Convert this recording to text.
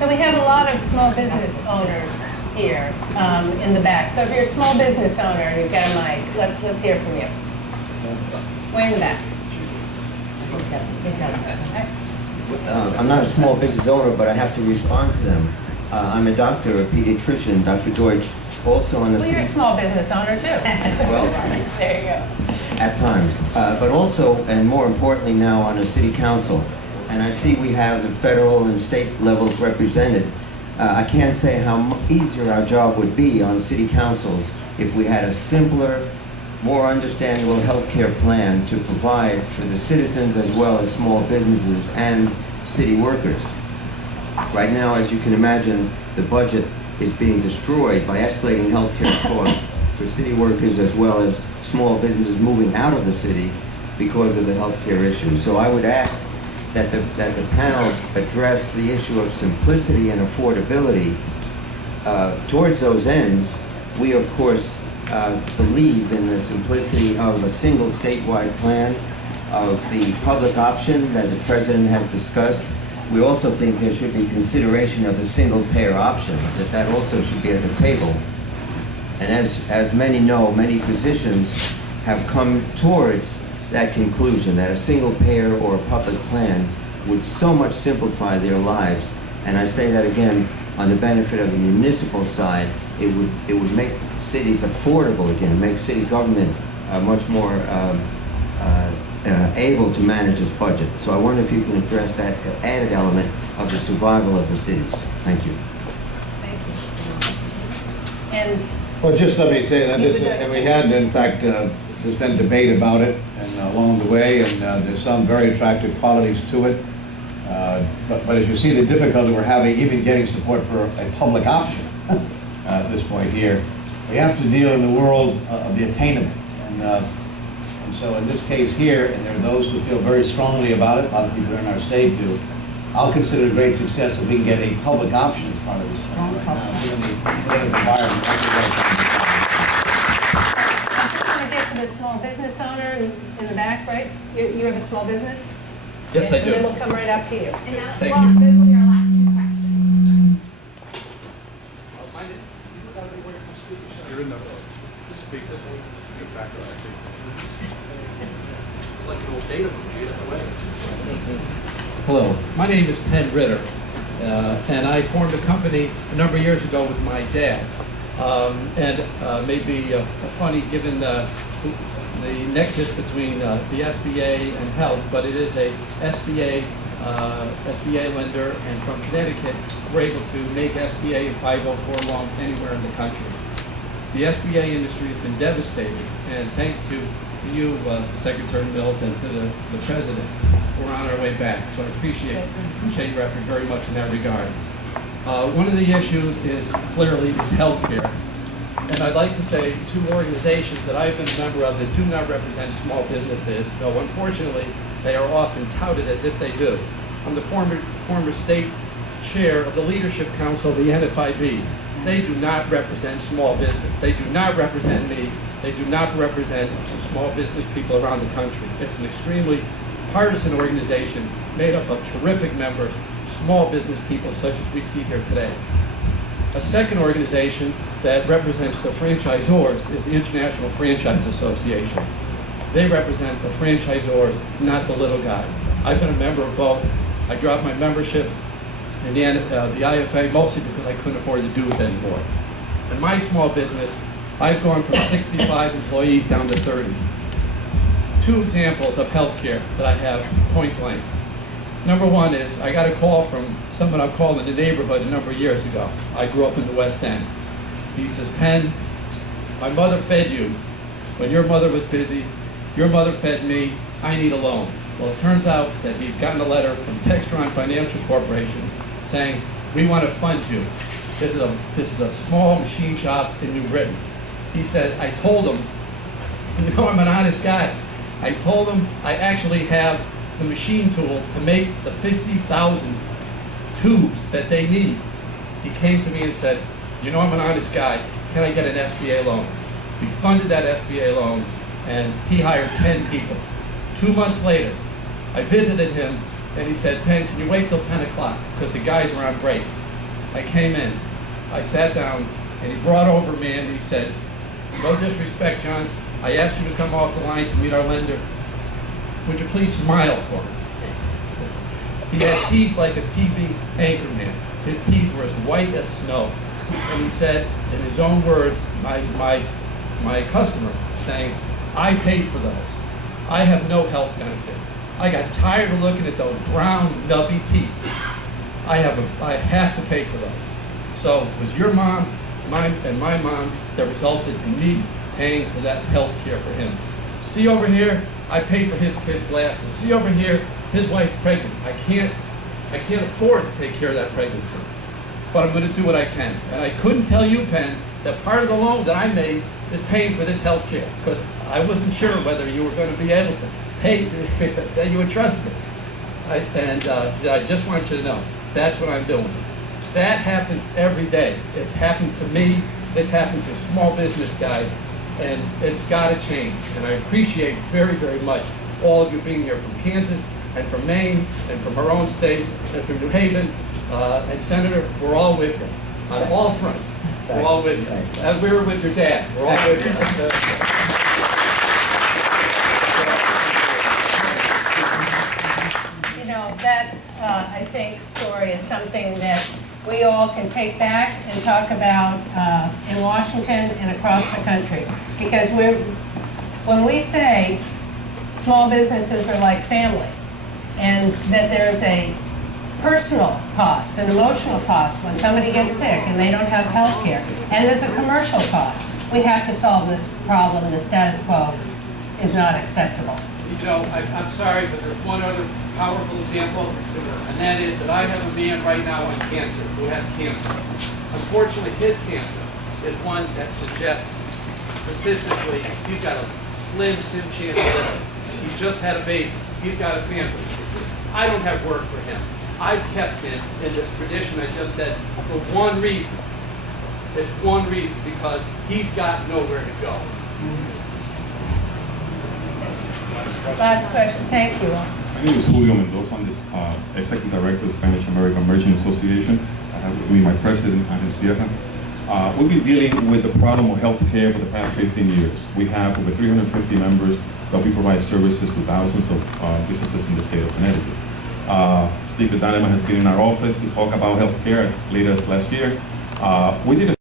So we have a lot of small business owners here in the back. So if you're a small business owner and you've got a mic, let's hear from you. Way in the back. I'm not a small business owner, but I have to respond to them. I'm a doctor, a pediatrician, Dr. Deutsch, also on the Well, you're a small business owner too. Well, there you go. at times, but also, and more importantly now, on a city council. And I see we have the federal and state levels represented. I can't say how easier our job would be on city councils if we had a simpler, more understandable healthcare plan to provide for the citizens as well as small businesses and city workers. Right now, as you can imagine, the budget is being destroyed by escalating healthcare costs for city workers as well as small businesses moving out of the city because of the healthcare issue. So I would ask that the panel address the issue of simplicity and affordability. Towards those ends, we of course believe in the simplicity of a single statewide plan, of the public option that the President has discussed. We also think there should be consideration of the single payer option, that also should be at the table. And as many know, many physicians have come towards that conclusion, that a single payer or a public plan would so much simplify their lives. And I say that again, on the benefit of the municipal side, it would make cities affordable again, make city government much more able to manage its budget. So I wonder if you can address that added element of the survival of the cities. Thank you. Thank you. And Well, just let me say that this, and we had, in fact, there's been debate about it and along the way, and there's some very attractive qualities to it. But as you see, the difficulty we're having, even getting support for a public option at this point here, we have to deal in the world of the attainable. And so in this case here, and there are those who feel very strongly about it, a lot of people in our state do, I'll consider it a great success if we can get a public option as part of this plan right now, given the competitive environment. the small business owner in the back, right? You have a small business? Yes, I do. And then we'll come right up to you. Thank well, you. those were your last two questions. You're in the speaker. Background, I think. Like an old data movie, in a way. Hello, my name is Penn Ritter, and I formed a company a number of years ago with my dad. Maybe funny given the nexus between the SBA and health, but it is a SBA lender, and from Connecticut, we're able to make SBA and 504 loans anywhere in the country. The SBA industry has been devastated, and thanks to you, Secretary Mills, and to the President, we're on our way back. So I appreciate your effort very much in that regard. One of the issues is clearly healthcare. And I'd like to say two organizations that I've been a member of that do not represent small businesses, though unfortunately they are often touted as if they do. I'm the former state chair of the Leadership Council of the NFIB. They do not represent small business. They do not represent me. They do not represent small business people around the country. It's an extremely partisan organization made up of terrific members, small business people such as we see here today. A second organization that represents the franchisors is the International Franchise Association. They represent the franchisors, not the little guy. I've been a member of both. I dropped my membership in the IFA mostly because I couldn't afford the dues anymore. In my small business, I've gone from 65 employees down to 30. Two examples of healthcare that I have point blank. Number one is I got a call from someone I called in the neighborhood a number of years ago. I grew up in the West End. He says, Penn, my mother fed you. When your mother was busy, your mother fed me. I need a loan. Well, it turns out that he'd gotten a letter from Textron Financial Corporation saying, we want to fund you. This is a small machine shop in New Britain. He said, I told him, you know, I'm an honest guy. I told him I actually have the machine tool to make the 50,000 tubes that they need. He came to me and said, you know, I'm an honest guy. Can I get an SBA loan? We funded that SBA loan, and he hired 10 people. 2 months later, I visited him, and he said, Penn, can you wait till 10 o'clock? Because the guys are on break. I came in, I sat down, and he brought over me and he said, "No disrespect, John, I asked you to come off the line to meet our lender. Would you please smile for me?" He had teeth like a TV anchorman. His teeth were as white as snow. And he said, in his own words, my customer, saying, "I paid for those. I have no health benefits. I got tired of looking at those brown, nubby teeth. I have to pay for those." So it was your mom, mine, and my mom that resulted in me paying for that health care for him. See over here, I paid for his kid's glasses. See over here, his wife's pregnant. I can't afford to take care of that pregnancy, but I'm going to do what I can. And I couldn't tell you, Penn, that part of the loan that I made is paying for this health care, because I wasn't sure whether you were going to be able to pay, that you would trust me. I just want you to know, that's what I'm doing. That happens every day. It's happened to me, it's happened to small business guys, and it's got to change. And I appreciate very, very much all of you being here from Kansas and from Maine and from our own state and from New Haven. And Senator, we're all with you on all fronts. We're all with you. As we were with your dad, we're all with you. You know, that, I think, story is something that we all can take back and talk about in Washington and across the country. Because when we say small businesses are like family, and that there's a personal cost, an emotional cost when somebody gets sick and they don't have health care, and there's a commercial cost, we have to solve this problem. The status quo is not acceptable. You know, I'm sorry, but there's one other powerful example, and that is that I have a man right now on cancer who has cancer. Unfortunately, his cancer is one that suggests statistically he's got a slim chance of living. He just had a baby. He's got a family. I don't have work for him. I've kept him in this tradition I just said for one reason. It's one reason, because he's got nowhere to go. Last question. Thank you. My name is Julio Mendoza. I'm the Executive Director of Spanish American Merchant Association. I have with me my president, Adam Sierra. We've been dealing with the problem of healthcare for the past 15 years. We have over 350 members that we provide services to thousands of businesses in the state of Connecticut. Speaker Dynamo has been in our office to talk about healthcare as late as last year. We did a